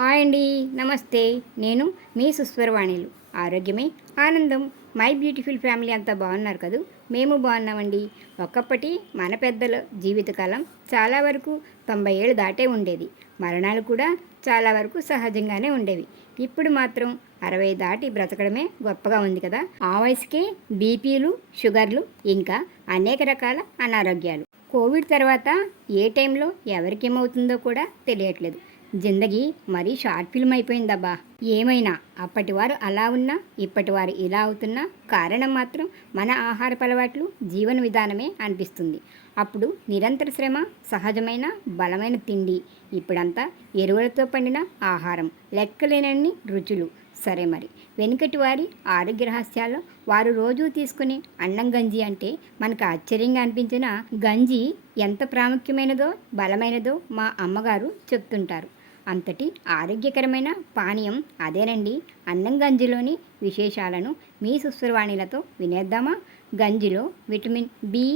Hi అండి నమస్తే. నేను మీ సుస్వరవాణిలు. ఆరోగ్యమే ఆనందం. మై బ్యూటిఫుల్ ఫ్యామిలీ అంతా బాగున్నారు కదూ? మేము బాగున్నామండి. ఒకప్పటి మన పెద్దల జీవితకాలం చాలా వరకు తొంభై ఏళ్ళు దాటే ఉండేది. మరణాలు కూడా చాలా వరకు సహజంగానే ఉండేవి. ఇప్పుడు మాత్రం అరవై దాటి బ్రతకడమే గొప్పగా ఉంది కదా? ఆ వయసుకే బీపీలు షుగర్లు ఇంకా అనేక రకాల అనారోగ్యాలు. కోవిడ్ తర్వాత ఏ టైంలో ఎవరికేమవుతుందో కూడా తెలియట్లేదు. జిందగీ మరీ షార్ట్ ఫిల్మ్ అయిపోయిందబ్బా. ఏమైనా అప్పటి వారు అలా ఉన్నా ఇప్పటి వారు ఇలా అవుతున్నా కారణం మాత్రం మన ఆహారపు అలవాట్లు జీవన విధానమే అనిపిస్తుంది. అప్పుడు నిరంతర శ్రమ సహజమైన బలమైన తిండి ఇప్పుడంతా ఎరువులతో పండిన ఆహారం లెక్కలేనన్ని రుచులు. సరే మరి వెనుకటి వారి ఆరోగ్య రహస్యాల్లో వారు రోజు తీసుకునే అన్నం గంజి అంటే మనకు ఆశ్చర్యంగా అనిపించిన గంజి ఎంత ప్రాముఖ్యమైనదో బలమైనదో మా అమ్మగారు చెప్తుంటారు. అంతటి ఆరోగ్యకరమైన పానీయం అదేనండి అన్నం గంజిలోని విశేషాలను మీ సుస్వరవాణిలతో వినేద్దామా? గంజిలో vitamin B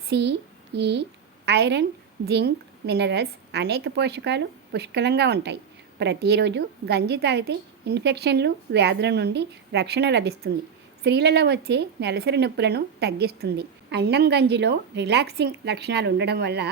C E iron zinc minerals అనేక పోషకాలు పుష్కలంగా ఉంటాయి. ప్రతిరోజు గంజి తాగితే ఇన్ఫెక్షన్లు వ్యాధుల నుండి రక్షణ లభిస్తుంది. స్త్రీలలో వచ్చే నెలసరి నొప్పులను తగ్గిస్తుంది. అన్నం గంజిలో రిలాక్సింగ్ లక్షణాలు ఉండడం వల్ల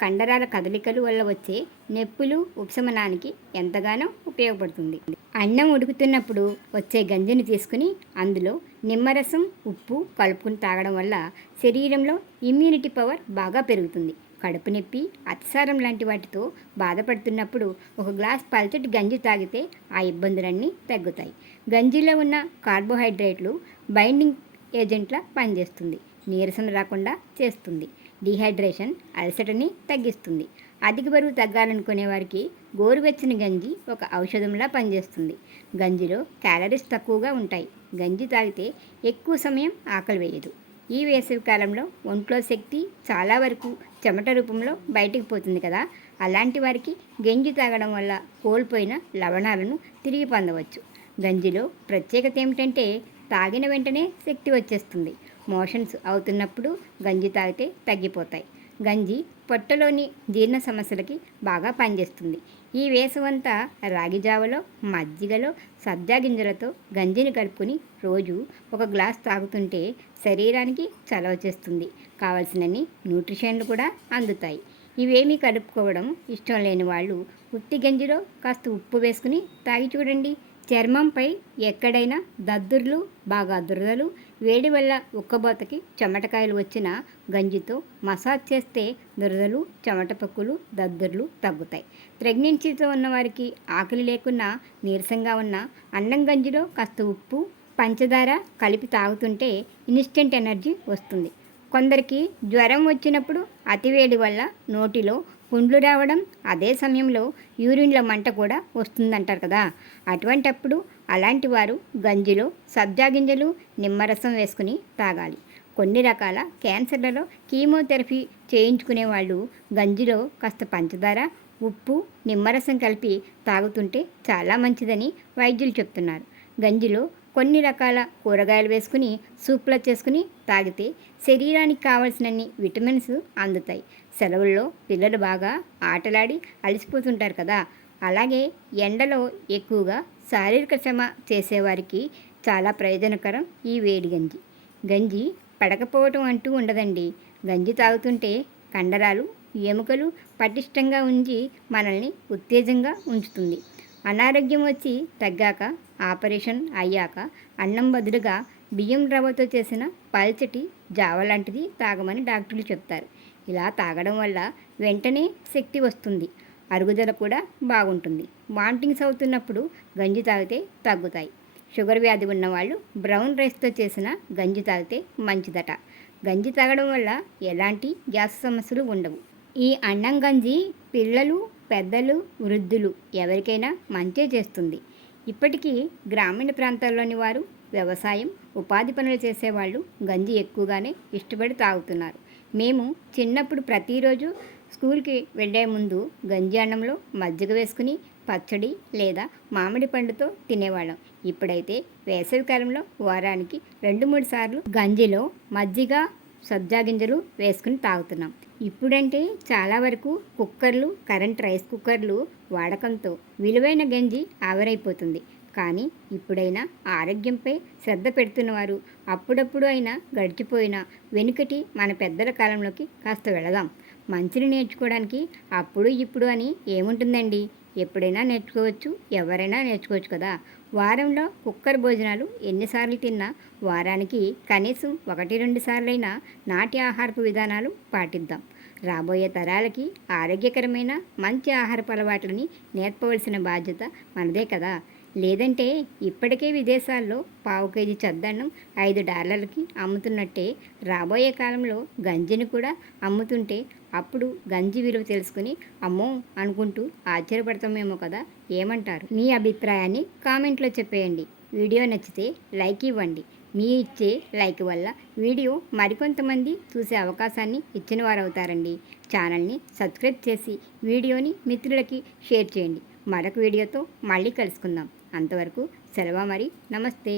కండరాల కదలికలు వల్ల వచ్చే నొప్పులు ఉపశమనానికి ఎంతగానో ఉపయోగపడుతుంది. అన్నం ఉడుకుతున్నప్పుడు వచ్చే గంజిని తీసుకుని అందులో నిమ్మరసం ఉప్పు కలుపుకుని తాగడం వల్ల శరీరంలో ఇమ్యూనిటీ పవర్ బాగా పెరుగుతుంది. కడుపు నొప్పి అతిసారం లాంటి వాటితో బాధపడుతున్నప్పుడు ఒక గ్లాస్ పల్చటి గంజి తాగితే ఆ ఇబ్బందులన్నీ తగ్గుతాయి. గంజిలో ఉన్న కార్బోహైడ్రేట్లు బైండింగ్ ఏజెంట్లా పనిచేస్తుంది. నీరసం రాకుండా చేస్తుంది. డిహైడ్రేషన్ అలసటని తగ్గిస్తుంది. అధిక బరువు తగ్గాలనుకునే వారికి గోరువెచ్చని గంజి ఒక ఔషధంలా పనిచేస్తుంది. గంజిలో క్యాలరీస్ తక్కువగా ఉంటాయి. గంజి తాగితే ఎక్కువ సమయం ఆకలి వేయదు. ఈ వేసవి కాలంలో ఒంట్లో శక్తి చాలా వరకు చెమట రూపంలో బయటికి పోతుంది కదా. అలాంటి వారికి గంజి తాగడం వల్ల కోల్పోయిన లవణాలను తిరిగి పొందవచ్చు. గంజిలో ప్రత్యేకత ఏమిటంటే తాగిన వెంటనే శక్తి వచ్చేస్తుంది. మోషన్స్ అవుతున్నప్పుడు గంజి తాగితే తగ్గిపోతాయి. గంజి పొట్టలోని జీర్ణ సమస్యలకి బాగా పనిచేస్తుంది. ఈ వేసవంతా రాగి జావలో మజ్జిగలో సబ్జా గింజలతో గంజిని కలుపుకొని రోజు ఒక గ్లాస్ తాగుతుంటే శరీరానికి చలవ చేస్తుంది. కావలసినన్ని న్యూట్రిషన్లు కూడా అందుతాయి. ఇవేమీ కలుపుకోవడం ఇష్టం లేని వాళ్ళు ఉత్తి గంజిలో కాస్త ఉప్పు వేసుకుని తాగి చూడండి. చర్మంపై ఎక్కడైనా దద్దుర్లు బాగా దురదలు వేడి వల్ల ఉక్కబోతకి చెమటకాయలు వచ్చిన గంజితో మసాజ్ చేస్తే దురదలు చెమటపక్కులు దద్దుర్లు తగ్గుతాయి. ప్రెగ్నెన్సీతో ఉన్నవారికి ఆకలి లేకున్నా నీరసంగా ఉన్న అన్నం గంజిలో కాస్త ఉప్పు పంచదార కలిపి తాగుతుంటే ఇన్స్టెంట్ ఎనర్జీ వస్తుంది. కొందరికి జ్వరం వచ్చినప్పుడు అతివేడి వల్ల నోటిలో గుండ్లు రావడం అదే సమయంలో యూరిన్ల మంట కూడా వస్తుందంటారు కదా. అటువంటప్పుడు అలాంటి వారు గంజిలో సబ్జా గింజలు నిమ్మరసం వేసుకుని తాగాలి. కొన్ని రకాల క్యాన్సర్లలో కీమోథెరపీ చేయించుకునే వాళ్ళు గంజిలో కాస్త పంచదార ఉప్పు నిమ్మరసం కలిపి తాగుతుంటే చాలా మంచిదని వైద్యులు చెప్తున్నారు. గంజిలో కొన్ని రకాల కూరగాయలు వేసుకుని సూప్లో చేసుకుని తాగితే శరీరానికి కావలసినన్ని విటమిన్స్ అందుతాయి. సెలవుల్లో పిల్లలు బాగా ఆటలాడి అలసిపోతుంటారు కదా. అలాగే ఎండలో ఎక్కువగా శారీరక శ్రమ చేసేవారికి చాలా ప్రయోజనకరం ఈ వేడి గంజి. గంజి పడకపోవటం అంటూ ఉండదండి. గంజి తాగుతుంటే కండరాలు ఎముకలు పటిష్టంగా ఉంచి మనల్ని ఉత్తేజంగా ఉంచుతుంది. అనారోగ్యం వచ్చి తగ్గాక ఆపరేషన్ అయ్యాక అన్నం బదులుగా బియ్యం రవ్వతో చేసిన పల్చటి జావ లాంటిది తాగమని డాక్టర్లు చెప్తారు. ఇలా తాగడం వల్ల వెంటనే శక్తి వస్తుంది. అరుగుదల కూడా బాగుంటుంది. వాంటింగ్స్ అవుతున్నప్పుడు గంజి తాగితే తగ్గుతాయి. షుగర్ వ్యాధి ఉన్నవాళ్ళు బ్రౌన్ రైస్తో చేసిన గంజి తాగితే మంచిదట. గంజి తాగడం వల్ల ఎలాంటి గ్యాస్ సమస్యలు ఉండవు. ఈ అన్నం గంజి పిల్లలు పెద్దలు వృద్ధులు ఎవరికైనా మంచే చేస్తుంది. ఇప్పటికీ గ్రామీణ ప్రాంతాల్లోని వారు వ్యవసాయం ఉపాధి పనులు చేసేవాళ్ళు గంజి ఎక్కువగానే ఇష్టపడి తాగుతున్నారు. మేము చిన్నప్పుడు ప్రతిరోజు స్కూల్కి వెళ్ళే ముందు గంజి అన్నంలో మజ్జిగ వేసుకుని పచ్చడి లేదా మామిడి పండుతో తినేవాళ్ళం. ఇప్పుడైతే వేసవికాలంలో వారానికి రెండు మూడు సార్లు గంజిలో మజ్జిగ సబ్జా గింజలు వేసుకుని తాగుతున్నాం. ఇప్పుడంటే చాలా వరకు కుక్కర్లు కరెంట్ రైస్ కుక్కర్లు వాడకంతో విలువైన గంజి ఆవిరైపోతుంది. కానీ ఇప్పుడైనా ఆరోగ్యంపై శ్రద్ధ పెడుతున్నవారు అప్పుడప్పుడు అయినా గడిచిపోయిన వెనుకటి మన పెద్దల కాలంలోకి కాస్త వెళదాం. మంచిని నేర్చుకోవడానికి అప్పుడు ఇప్పుడు అని ఏముంటుందండి? ఎప్పుడైనా నేర్చుకోవచ్చు ఎవరైనా నేర్చుకోవచ్చు కదా? వారంలో కుక్కర్ భోజనాలు ఎన్నిసార్లు తిన్నా వారానికి కనీసం ఒకటి రెండు సార్లైనా నాటి ఆహారపు విధానాలు పాటిద్దాం. రాబోయే తరాలకి ఆరోగ్యకరమైన మంచి ఆహారపు అలవాట్లని నేర్పవలసిన బాధ్యత మనదే కదా. లేదంటే ఇప్పటికే విదేశాల్లో పావు కేజీ చద్దన్నం ఐదు డాలర్లకి అమ్ముతున్నట్టే రాబోయే కాలంలో గంజిని కూడా అమ్ముతుంటే అప్పుడు గంజి విలువ తెలుసుకుని అమ్మో అనుకుంటూ ఆశ్చర్యపడతామేమో కదా ఏమంటారు? మీ అభిప్రాయాన్ని కామెంట్లో చెప్పేయండి. వీడియో నచ్చితే లైక్ ఇవ్వండి. మీ ఇచ్చే లైక్ వల్ల వీడియో మరికొంతమంది చూసే అవకాశాన్ని ఇచ్చిన వారు అవుతారండి ఛానల్ని సబ్స్క్రైబ్ చేసి వీడియోని మిత్రులకి షేర్ చేయండి. మరొక వీడియోతో మళ్ళీ కలుసుకుందాం. అంతవరకు సెలవు మరి. నమస్తే.